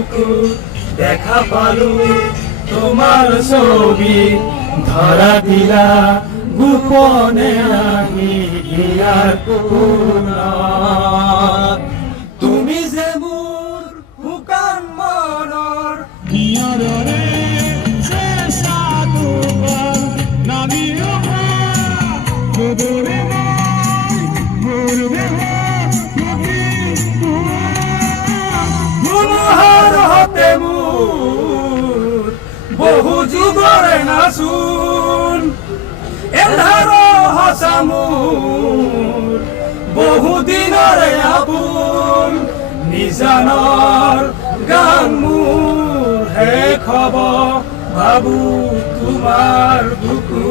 বুকু দেখা পালু তোমার ছবি ধরা দিলা গোপনে আহি ইয়ার কোণত তুমি যে মোৰ শুকান মনৰ হিয়াৰে চেষ্টা তোমাৰ নামিও গধূলি মনোহৰ হতে মোৰ বহু যুগৰে নাচোন এন্ধাৰ সঁচা মোৰ বহু দিনৰে আপোন নিজানৰ গান মোৰ শেষ হ'ব ভাবো তোমাৰ বুকু